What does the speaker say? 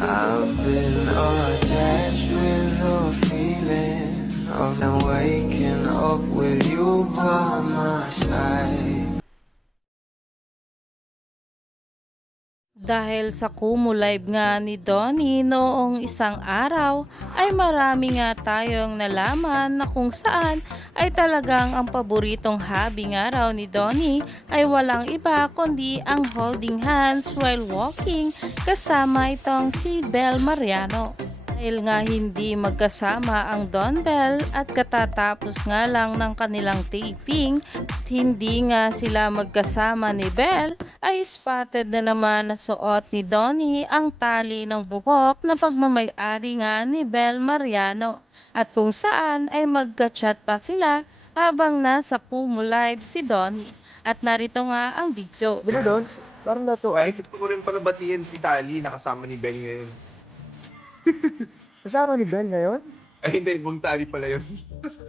I've been attached with the feeling of them waking up with you by my side. Dahil sa Kumu Live nga ni Donnie noong isang araw ay marami nga tayong nalaman na kung saan ay talagang ang paboritong hobby nga raw ni Donnie ay walang iba kundi ang holding hands while walking kasama itong si Bel Mariano. Dahil nga hindi magkasama ang Don Bell at katatapos nga lang ng kanilang taping, hindi nga sila magkasama ni Bell, ay spotted na naman na suot ni Donnie ang tali ng buhok na pagmamayari nga ni Bell Mariano. At kung saan ay magka-chat pa sila habang nasa Pumo Live si Donnie. At narito nga ang video. Bilo doon, parang nato ay. Gusto ko rin pala batiin si Tali, nakasama ni Ben ngayon. Kasama ni Ben ngayon? Ay hindi, ibang Tali pala yun.